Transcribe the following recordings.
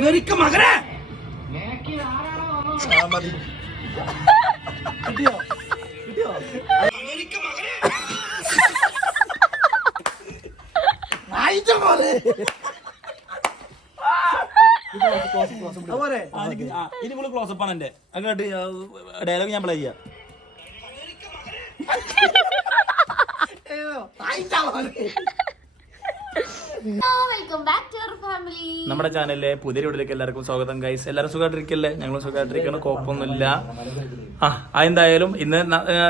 മകനെ കിട്ടിയോ കിട്ടിയോ ഇനി ഫുള്ള് ക്ലോസപ്പ് ആണ് എന്റെ അങ്ങോട്ട് ഡയലോഗ് ഞാൻ പ്ലേ ചെയ്യാം. നമ്മുടെ ചാനലിലെ പുതിയ വീഡിയോയിലേക്ക് എല്ലാവർക്കും സ്വാഗതം ഗൈസ്. എല്ലാവരും സുഖമായിട്ടിരിക്കല്ലേ? ഞങ്ങൾ സുഖമായിട്ടിരിക്കണം, കുഴപ്പമൊന്നുമില്ല. എന്തായാലും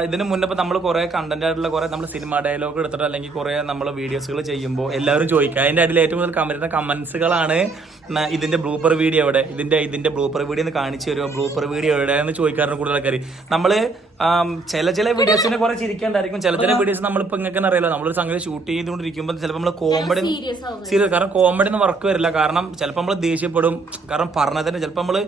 ഇതിന് മുന്നേ നമ്മൾ കുറെ കണ്ടന്റ് ആയിട്ടുള്ള കുറെ നമ്മൾ സിനിമ ഡയലോഗ് എടുത്തിട്ട് അല്ലെങ്കിൽ കുറെ നമ്മൾ വീഡിയോസുകൾ ചെയ്യുമ്പോൾ എല്ലാവരും ചോദിക്കുക, അതിന്റെ അടിയിൽ ഏറ്റവും കൂടുതൽ കമന്റ്സുകളാണ് ഇതിന്റെ ബ്ലൂപ്പർ വീഡിയോ എവിടെ, ഇതിന്റെ ബ്ലൂപ്പർ വീഡിയോ ഒന്ന് കാണിച്ചു തരുമോ, ബ്ലൂപ്പർ വീഡിയോ എവിടെയെന്ന് ചോദിക്കാറുണ്ട് കൂടുതൽ ആൾക്കാർ. നമ്മള് ചില വീഡിയോസിനെ കുറെ ചിരിക്കാണ്ടായിരിക്കും, ചില വീഡിയോസ് നമ്മളിപ്പോ ഇങ്ങനെ അറിയില്ല, നമ്മളൊരു സംഗതി ഷൂട്ട് ചെയ്തുകൊണ്ടിരിക്കുമ്പോൾ ചിലപ്പോൾ നമ്മൾ കോമഡി സീരിയസ്, കാരണം കോമഡി ഒന്നും വർക്ക് വരില്ല. കാരണം ചിലപ്പോൾ നമ്മൾ ദേഷ്യപ്പെടും, കാരണം പറഞ്ഞതിന് ചിലപ്പോൾ നമ്മള്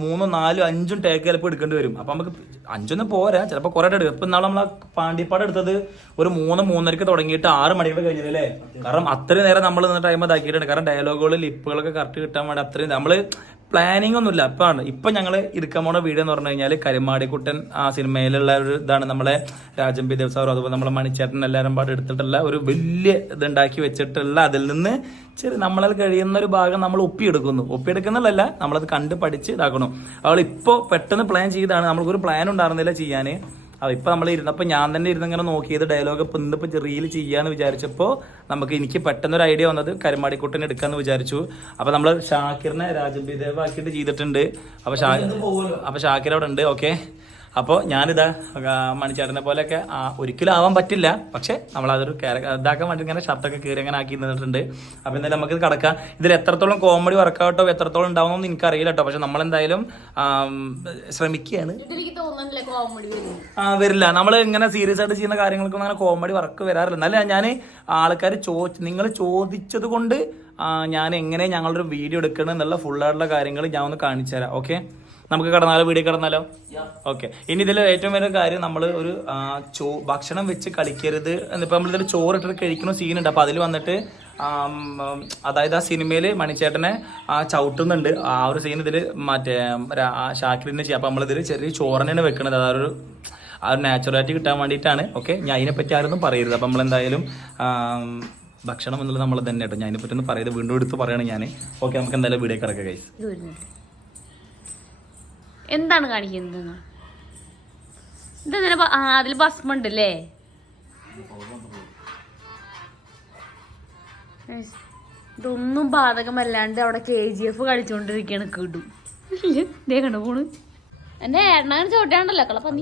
3, 4, 5 ടേക്ക് ചിലപ്പോൾ എടുക്കേണ്ടി വരും. അപ്പൊ നമുക്ക് 5 പോരാ, ചിലപ്പോൾ കുറെ എടുക്കും. ഇപ്പൊ നാളെ നമ്മൾ പാണ്ടിപ്പാട് എടുത്തത് ഒരു 3-3:30 തുടങ്ങിയിട്ട് 6 മണിക്കൂർ കഴിഞ്ഞല്ലേ. കാരണം അത്രയും നേരം നമ്മൾ ടൈം ഇതാക്കിയിട്ടുണ്ട്. കാരണം ഡയലോഗുകൾ ലിപ്പുകളൊക്കെ കറക്റ്റ് കിട്ടാൻ വേണ്ടി അത്രയും നമ്മള് പ്ലാനിങ് ഒന്നുമില്ല. ഇപ്പൊ ഞങ്ങള് എടുക്കാൻ പോണ വീഡിയോ എന്ന് പറഞ്ഞു കഴിഞ്ഞാൽ കരിമാടിക്കുട്ടൻ ആ സിനിമയിലുള്ള ഒരു ഇതാണ്. നമ്മളെ രാജൻ പി ദേവ് സാറും അതുപോലെ നമ്മളെ മണിച്ചേട്ടൻ എല്ലാവരും പാട് എടുത്തിട്ടുള്ള ഒരു വലിയ ഇതുണ്ടാക്കി വെച്ചിട്ടുള്ള അതിൽ നിന്ന് നമ്മളാൽ കഴിയുന്ന ഒരു ഭാഗം നമ്മൾ ഒപ്പിയെടുക്കുന്നുള്ളല്ല, നമ്മളത് കണ്ട് പഠിച്ച് ഇതാക്കണം. അവളിപ്പോ പെട്ടെന്ന് പ്ലാൻ ചെയ്താണ്, നമ്മൾക്കൊരു പ്ലാൻ ഉണ്ടായിരുന്നില്ല ചെയ്യാന്. ഇപ്പൊ നമ്മൾ ഇരുന്നപ്പോ ഞാൻ തന്നെ ഇരുന്നിങ്ങനെ നോക്കിയത് ഡയലോഗ് ഇന്നിപ്പോ റീൽ ചെയ്യാന്ന് വിചാരിച്ചപ്പോ എനിക്ക് പെട്ടെന്നൊരു ഐഡിയ വന്നത് കരിമാടിക്കുട്ടൻ എടുക്കാന്ന് വിചാരിച്ചു. അപ്പൊ നമ്മള് ഷാക്കിറിനെ രാജൻ പി ദേവ് ആക്കിയിട്ട് ചെയ്തിട്ടുണ്ട്. അപ്പൊ ഷാക്കിർ അവിടെ ഉണ്ട്. ഓക്കെ, അപ്പോൾ ഞാനിതാ മണിച്ചേട്ടനെ പോലെയൊക്കെ ഒരിക്കലും ആവാൻ പറ്റില്ല, പക്ഷെ നമ്മളതൊരു ഇതാക്കാൻ വേണ്ടി ഇങ്ങനെ ഷർട്ടൊക്കെ കീറി അങ്ങനെ ആക്കി നിന്നിട്ടുണ്ട്. അപ്പൊ എന്തായാലും നമുക്ക് കടക്കാം. ഇതിൽ എത്രത്തോളം കോമഡി വർക്കൗട്ടോ എത്രത്തോളം ഉണ്ടാവുമെന്ന് എനിക്കറിയില്ല കേട്ടോ, പക്ഷെ നമ്മളെന്തായാലും ശ്രമിക്കുകയാണ്. വരില്ല, നമ്മൾ ഇങ്ങനെ സീരിയസ് ആയിട്ട് ചെയ്യുന്ന കാര്യങ്ങൾക്കൊന്നും അങ്ങനെ കോമഡി വർക്ക് വരാറില്ല. എന്നാലും ഞാൻ ആൾക്കാർ നിങ്ങൾ ചോദിച്ചത് കൊണ്ട് ഞാൻ എങ്ങനെ ഞങ്ങളൊരു വീഡിയോ എടുക്കണം എന്നുള്ള ഫുള്ളായിട്ടുള്ള കാര്യങ്ങൾ ഞാൻ ഒന്ന് കാണിച്ചു തരാം. ഓക്കെ, നമുക്ക് വീഡിയോ കടന്നാലോ? ഓക്കെ. ഇനി ഇതിൽ ഏറ്റവും വലിയ കാര്യം, നമ്മൾ ഒരു ഭക്ഷണം വെച്ച് കളിക്കരുത്. ഇപ്പൊ നമ്മളിതിൽ ചോറിട്ട് കഴിക്കുന്ന സീനുണ്ട്. അപ്പൊ അതിൽ വന്നിട്ട് അതായത് ആ സിനിമയില് മണിച്ചേട്ടനെ ചവിട്ടുന്നുണ്ട്. ആ ഒരു സീൻ ഇതിൽ മറ്റേ ഷാക്കിറിനെ ചെയ്യാം. അപ്പൊ നമ്മളിതിൽ ചെറിയ ചോറനെയാണ് വെക്കണത്. ആ ഒരു നാച്ചുറാലിറ്റി കിട്ടാൻ വേണ്ടിയിട്ടാണ്. ഓക്കെ, ഞാൻ അതിനെപ്പറ്റി ആരൊന്നും പറയരുത്. അപ്പൊ നമ്മളെന്തായാലും ഭക്ഷണം എന്നുള്ളത് നമ്മൾ തന്നെ കേട്ടോ, ഞാൻ അതിനെപ്പറ്റി ഒന്നും പറയരുത്, വീണ്ടും എടുത്ത് പറയണം ഞാൻ. ഓക്കെ, നമുക്ക് എന്തായാലും വീഡിയോ കിടക്കാം ഗൈസ്. എന്താണ് കാണിക്കുന്നത്? അതിൽ ഭസ്മുണ്ടല്ലേ? ഇതൊന്നും ബാധകമല്ലാണ്ട് അവിടെ KGF കളിച്ചോണ്ടിരിക്കാണ്. കിടും ഇതേ കണ്ടോ പോണ്. എന്റെ ഏട്ടനാണ് ചോട്ടാണ്ടല്ലോ കളപ്പന്നി.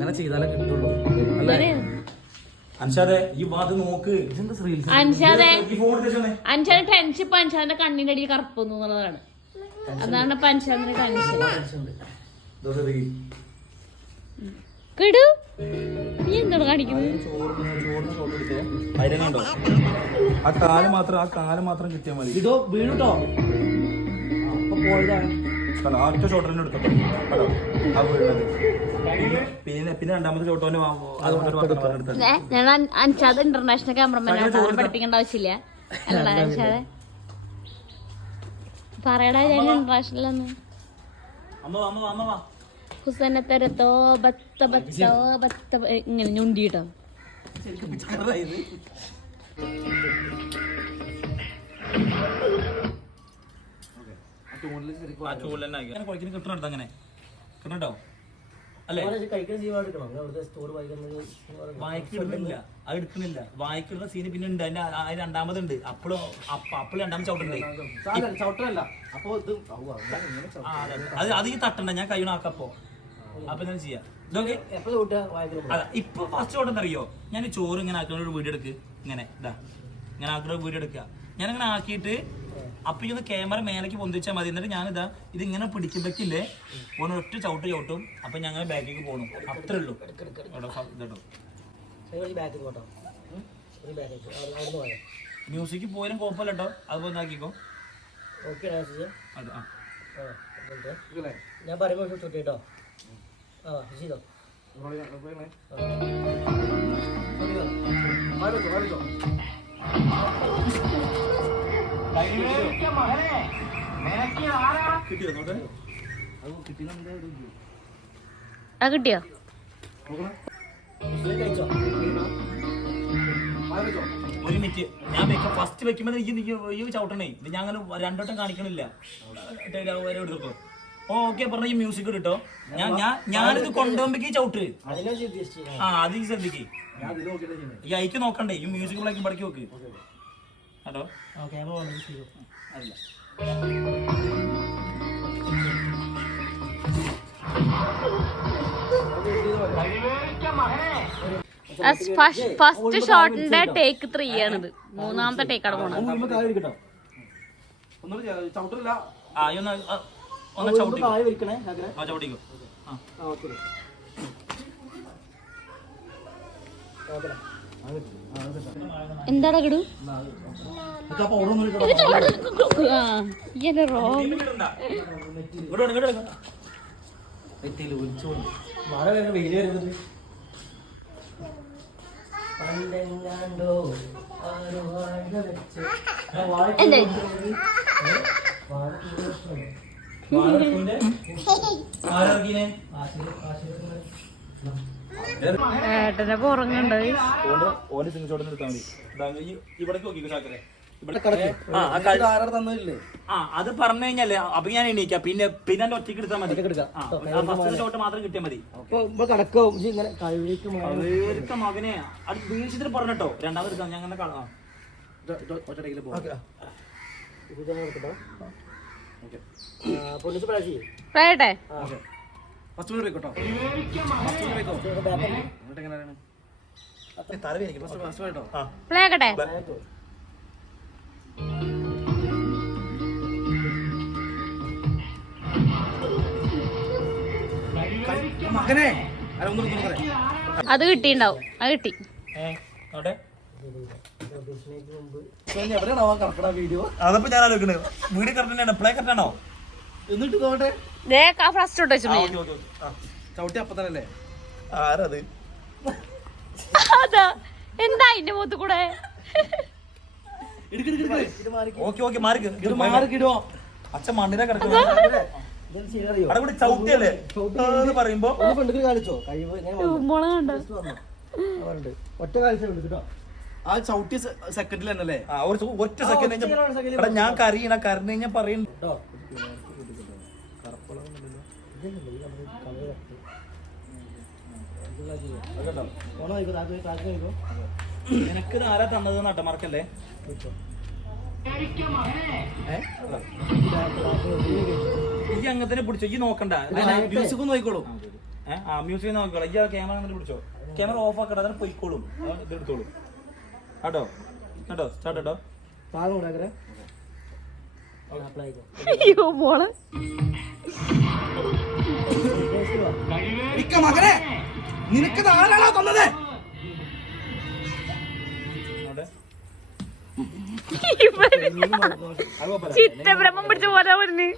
അൻഷാന്റെ ടെൻഷൻ ഇപ്പൊ അൻഷാന്റെ കണ്ണിന്റെ അടിയിൽ കറുപ്പൊന്നു എന്നുള്ളതാണ്. അതാണ് ഇപ്പൊ അൻഷാന്റെ ടെൻഷൻ. കിടു നീ എന്താണ് കാണിക്കുന്നത്? ആ കാല് മാത്രം കിട്ടിയാൽ മതി. ഇതോ വീണുട്ടോ, ഒറ്റ ഷോട്ടറിന് എടുത്തോ. പിന്നെ രണ്ടാമത്തെ ഷോട്ടോന് ഞാൻ അൻഷാദ് ഇന്റർനാഷണൽ ക്യാമറമാൻ പഠിപ്പിക്കേണ്ട ആവശ്യമില്ല. അല്ലടാ അൻഷാദെ പറയടാ, ഞാൻ ഇന്റർനാഷണൽ ആണ്. ഹുസനത്തരത്തോ ബത്ത ബത്തോ ബത്ത ഇങ്ങനെ ഞുണ്ടിട്ടോ. കിട്ടണോ അല്ലേ? വായിക്കിടുന്നില്ല, അത് എടുക്കണില്ല. വായിക്കിടുന്ന സീന് പിന്നെ ഉണ്ട്. അതിന്റെ രണ്ടാമതുണ്ട്. അപ്പോഴും രണ്ടാമത് ചവിട്ടുണ്ട്. അത് ഈ തട്ടണ്ട, ഞാൻ കൈണാക്കപ്പോ. അപ്പൊ ഞാൻ ചെയ്യാം. ഇപ്പൊ ഫസ്റ്റ് ചോട്ടെന്നറിയോ, ഞാൻ ചോറ് ഇങ്ങനെ ആക്കുന്ന ഒരു വീഡിയോ എടുക്ക്. ഇങ്ങനെ ഇങ്ങനെ ആക്കുന്ന വീഡിയോ എടുക്കുക. ഞാനിങ്ങനെ ആക്കിയിട്ട് അപ്പൊ ഇത് ക്യാമറ മേലേക്ക് പൊന്തിച്ചാൽ മതി. എന്നിട്ട് ഞാനിതാ ഇതിങ്ങനെ പിടിക്കുമ്പോഴേക്കില്ലേ ഒറ്റ ചവിട്ടും. അപ്പൊ ഞങ്ങൾ ബാക്കിലേക്ക് പോകണം. അത്രേ ഉള്ളൂ. മ്യൂസിക് പോയാലും കുഴപ്പമില്ല കേട്ടോ, അതുപോലെ ആക്കിക്കോ. ഞാൻ പറയുമ്പോ കേട്ടോ. ചെയ്തോ ആ കിട്ടിയോ? ഒരു മിനിറ്റ് ഞാൻ ഫസ്റ്റ് വെക്കുമ്പോ ഈ ചവിട്ടണേ ഇത് ഞാൻ അങ്ങനെ രണ്ടോട്ടം കാണിക്കണില്ല. ഓക്കെ പറഞ്ഞ ഈ മ്യൂസിക് കിട്ടോ. ഞാനിത് കൊണ്ടുപോകുമ്പോ ചവിട്ട് അത് ഈ ശ്രദ്ധിക്ക്. ഈ ഐക്ക് നോക്കണ്ടേ ഈ മ്യൂസിക് ബ്ലാക്കി പടക്കി നോക്ക്. ഹലോ അല്ല ഫസ്റ്റ് ഷോട്ടിന്റെ ടേക്ക് 3 ആണിത്. മൂന്നാമത്തെ ടേക്കാണ് പോണത്. ചവിട്ടിക്കോ. എന്താടാ കിടു? ഏട്ടനെ പുറങ്ങുണ്ടോ? അത് പറഞ്ഞു കഴിഞ്ഞാല് അപ്പൊ ഞാൻ എണീക്കാം. പിന്നെ പിന്നെ ഒറ്റയ്ക്ക് എടുത്താൽ മതി. ഫസ്റ്റ് ഷോട്ട് മാത്രം കിട്ടിയാൽ മതി. മകനെ അത് വീഴ്ചത്തിൽ പറഞ്ഞോ. രണ്ടാമത് എടുക്കാം. ഞാൻ അങ്ങനെ കാണാം. പറയട്ടെ. പ്ലേ ആക്കട്ടെ. അത് കിട്ടിണ്ടാവും. അത് കിട്ടി. അതപ്പോ ഞാൻ ആലോചിക്കണേ വീഡിയോ കറക്റ്റ് പ്ലേ കറക്റ്റ് ആണോ? എന്നിട്ട് ഫസ്റ്റ് തൊട്ട് വെച്ചു ചവിട്ടി അപ്പൊ തന്നെ ആരത് അതാ എന്താ അതിന്റെ മുഖത്ത് കൂടെ? അച്ഛൻ മണ്ണിനെ കിടക്കുന്നു ചവിട്ടിയല്ലേ പറയുമ്പോ ഒറ്റ കാഴ്ച ആ ചവിട്ടിയ സെക്കൻഡിൽ തന്നെ ഒറ്റ സെക്കൻഡ് ഞാൻ കരയണ കരഞ്ഞു കഴിഞ്ഞാൽ പറയുന്നുണ്ടോ. നിനക്കിത് ആരാ തന്നത് നട്ടമാർക്കല്ലേ? ഈ അങ്ങനത്തെ പിടിച്ചോ. ഈ നോക്കണ്ട മ്യൂസിക് നോക്കിക്കോളൂ. മ്യൂസിക് നോക്കിക്കോളൂ. ഈ ക്യാമറ അങ്ങനെ പിടിച്ചോ. ക്യാമറ ഓഫ് ആക്കട്ടെ. അതിനെ പൊയ്ക്കോളും. ഇത് എടുത്തോളൂ കേട്ടോ. കേട്ടോ സ്റ്റാർട്ട് കേട്ടോ. മോളെ മകനെ നിനക്ക് ആരാണോ തന്നത്? ചിത്തഭ്രമം പിടിച്ച പോലെ പറഞ്ഞു.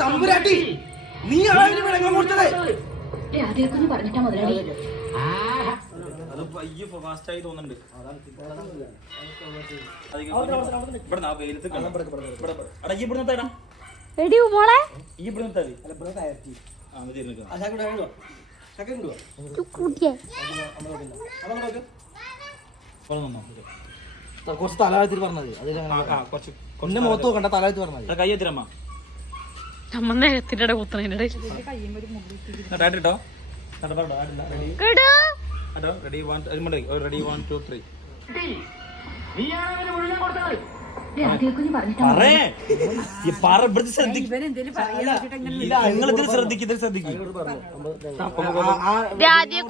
തമ്പുരാട്ടി നീ കൊടുത്തത് പറഞ്ഞിട്ടാ മുതലാളി. അത് പയ്യെ ഫാസ്റ്റ് ആയി തോന്നുന്നുണ്ട്. കുറച്ച് തലാഴത്തിൽ പറഞ്ഞത് കൊന്നെ മുഖത്ത് നോക്കണ്ട. തലാഴത്ത് പറഞ്ഞത് കൈ എത്തിരമ്മ അമ്മത്തിന്റെ കുത്തണ റെഡി 1 2 3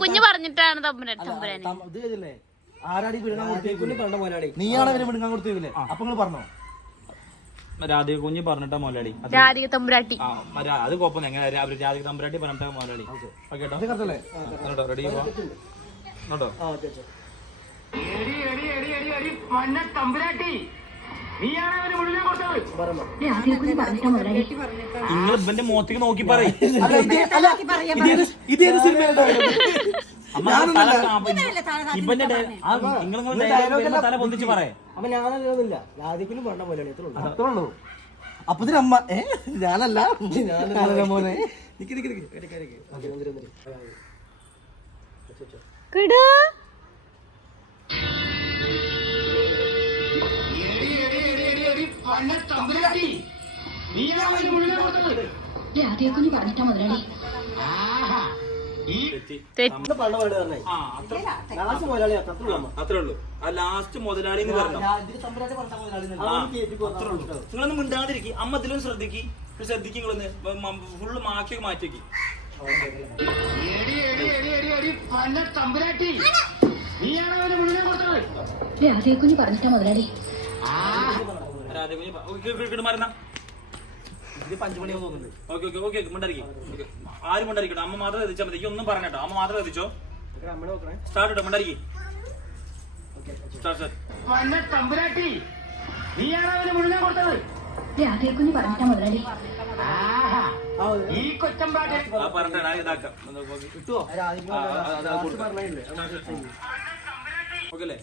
കുഞ്ഞ് പറഞ്ഞിട്ടാണ് തമ്പുരാനെ. ആരാടി വിടുങ്ങാൻ കൊടുത്തേക്കുന്നെ? നീയാണ് അവര് വിടുങ്ങാൻ കൊടുത്തേക്കില്ലേ? അപ്പൊ നിങ്ങൾ പറഞ്ഞോ രാധിക കുഞ്ഞ് പറഞ്ഞിട്ടാ മുതലാളി. രാധിക തമ്പുരാട്ടി. അത് കുഴപ്പമില്ല. എങ്ങനെ അവര് രാധിക തമ്പുരാട്ടി പറഞ്ഞിട്ടാ മുതലാളി. ഓക്കെ കേട്ടോ, റെഡി കേട്ടോ. നിങ്ങൾ ഇവന്റെ മുഖത്തേക്ക് നോക്കി പറയും. ഇതേത് സിനിമ ഇവന്റെ തല പൊന്തിച്ച് പറയേ. അപ്പൊ ഞാനല്ല രാധിക്കലും പറഞ്ഞ പോലെ അത്രേ ഉള്ളൂ. അപ്പൊ അമ്മ ഞാനല്ല ഞാനല്ല മോനെ. രാധികക്കുഞ്ഞ് പറഞ്ഞിട്ടാ മുതലാളി. അത്രേ ഉള്ളൂ. ആ ലാസ്റ്റ് മുതലാളി എന്ന് പറഞ്ഞു. നിങ്ങളൊന്നും മിണ്ടാതിരിക്കും. അമ്മ ഇതിലും ശ്രദ്ധിക്കും നിങ്ങളൊന്ന് ഫുള്ള് മാക്കിയൊക്കെ മാറ്റിവെക്കി. രാധികക്കുഞ്ഞ് പറഞ്ഞിട്ടാ മുതലാളി. മറന്ന ഇത് 5 മണിയാവും തോന്നുന്നുണ്ട്. ഓക്കെ മിണ്ടായിരിക്കും. ആരും മിണ്ടായിരിക്കട്ടോ. അമ്മ മാത്രം എത്തിച്ചാൽ മതി. ഒന്നും പറഞ്ഞോ. അമ്മ മാത്രം എത്തിച്ചോ. സ്റ്റാർട്ട് ഇട്ടോ. മിണ്ടായിരിക്കും. രാധികക്കുഞ്ഞ് പറഞ്ഞിട്ടാ മുതലാളി. പറഞ്ഞ ഞാൻ ഇതാക്കാം. ഓക്കെ അല്ലേ?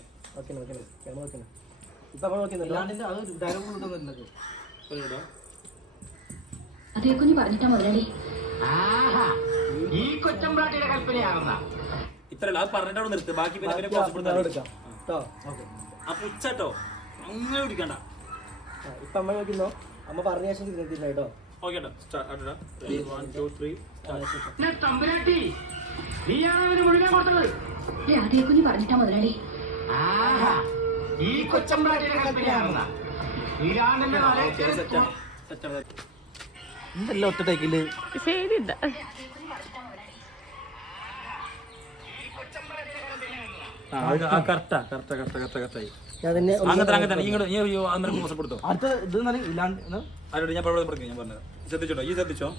രാധികക്കുഞ്ഞ് പറഞ്ഞിട്ടാ മുതലാളി. ഇത്രല്ല. അത് പറഞ്ഞിട്ട് അവിടെ നിർത്ത്. ബാക്കി പിന്നെ പുച്ചട്ടോ അങ്ങനെ പിടിക്കണ്ട. ഇപ്പൊ അമ്മ നോക്കുന്നോ? അമ്മ പറഞ്ഞ ശേഷം കേട്ടോ. ഓക്കെ കേട്ടോ. സ്റ്റാർട്ട്. 1 2 3 രാധികക്കുഞ്ഞ് പറഞ്ഞിട്ടാ മുതലാളി. എന്തല്ല ഒറ്റ ടേക്കില് ശരിയുണ്ട്. മോശപ്പെടുത്തോ. അടുത്ത ഇത് ആരോട് ഞാൻ പറഞ്ഞത് ശ്രദ്ധിച്ചോട്ടോ. ഈ ശ്രദ്ധിച്ചോ.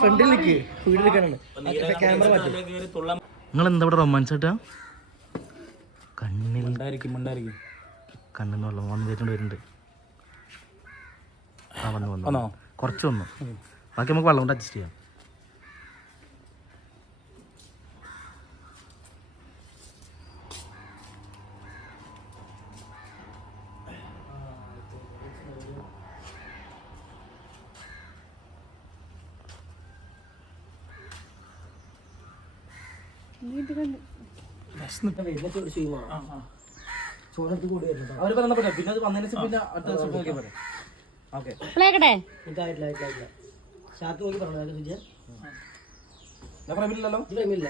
ഫ്രണ്ടിൽ നിൽക്ക്. വീട്ടിലേക്കാണ് ക്യാമറ മാറ്റി. നിങ്ങൾ എന്താ ഇവിടെ റൊമാൻസ് ആയിട്ടാ? കണ്ണിൽ കണ്ണെന്ന് വെള്ളം വരുന്നുണ്ട്. ആ വന്നു കുറച്ച് വന്നു. ബാക്കി നമുക്ക് വെള്ളം കൊണ്ട് അഡ്ജസ്റ്റ് ചെയ്യാം. അവര് പറഞ്ഞ പിന്നെ അത് വന്നതിന് ശേഷം പിന്നെ അടുത്ത ദിവസം നോക്കിയാൽ പറയാം. ഓക്കെ ഷാത്ത് നോക്കി പറഞ്ഞു. ഞാൻ ഫ്രെയിമില്ലല്ലോ. ഫ്രെയിമില്ല.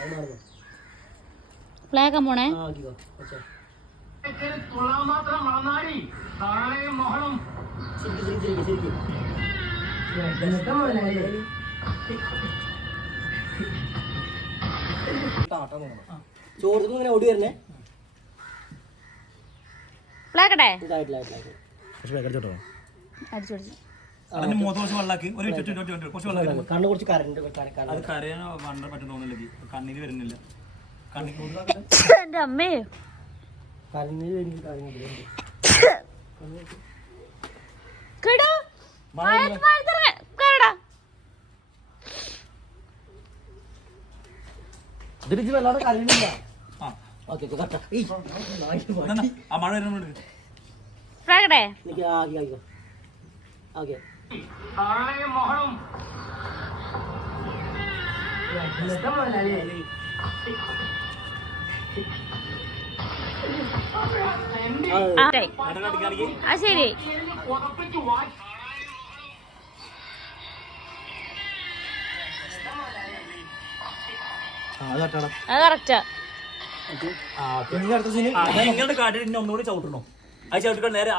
ഫ്ലാഗ് മോണേ. ചോറ് ഇങ്ങനെ ഓടി വരുന്നേ. ഫ്ലാഗട്ടെ കണ്ണ് കുറച്ച് കരണ്ട് അത് കരയാനോ വണ്ട പറ്റും തോന്നില്ല. കണ്ണിന് വരുന്നില്ല. എന്റെ അമ്മേ ഇതിന് വല്ലാതെ കരയുന്നില്ല. ആ മഴ വരുന്നുണ്ട്. ഫ്ലാഗട്ടെ ആ ശരി. അത് കറക്റ്റാ. നിങ്ങളുടെ കാട്ടിൽ ഇന്നെ ഒന്നുകൂടി ചവിട്ടണോ? അത് ചവിട്ടിക്കൊണ്ട് നേരെ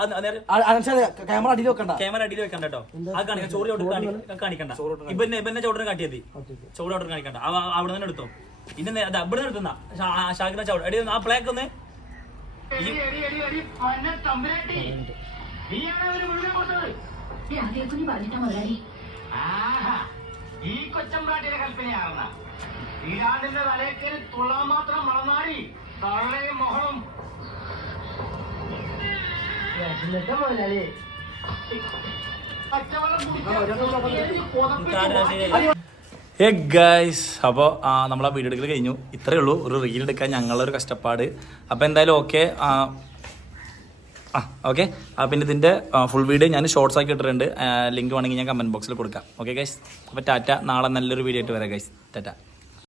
ക്യാമറ അടിയിൽ വെക്കണ്ട. ക്യാമറ അടിയിൽ വെക്കണ്ട കേട്ടോ. അത് കാണിക്കാം. ചോറ് ചവിട്ട് കാണിക്കണ്ട. ഇവന്നെ ചവിട്ടിനെ കാട്ടിയത്. ചോറ് ചവിട്ടിന് കാണിക്കണ്ട. അവിടെ തന്നെ എടുത്തോ. ഇനി ഇവിടെ നിർത്തുന്ന ഷാക്കിന ചവിട് എടി ആ പ്ലേക്ക് ഒന്ന് ഈ കൊച്ചമ്പ്രാട്ടിയുടെ കൽപ്പനയാണെന്ന ഈരാണ്ടിന്റെ തലയ്ക്കൽ തുള്ളാൻ മാത്രം വളർന്നാടി തള്ളയും മുഖവും ഹേ ഗൈസ് അപ്പോൾ നമ്മളാ വീഡിയോ എടുക്കൽ കഴിഞ്ഞു. ഇത്രയേ ഉള്ളൂ, ഒരു റീൽ എടുക്കാൻ ഞങ്ങളൊരു കഷ്ടപ്പാട്. അപ്പോൾ എന്തായാലും ഓക്കെ ഓക്കെ. പിന്നെ ഇതിൻ്റെ ഫുൾ വീഡിയോ ഞാൻ ഷോർട്സ് ആക്കി ഇട്ടിട്ടുണ്ട്. ലിങ്ക് വേണമെങ്കിൽ ഞാൻ കമൻറ്റ് ബോക്സിൽ കൊടുക്കാം. ഓക്കെ ഗൈസ്, അപ്പോൾ ടാറ്റ. നാളെ നല്ലൊരു വീഡിയോ ആയിട്ട് വരാം ഗൈസ്. ടാറ്റ.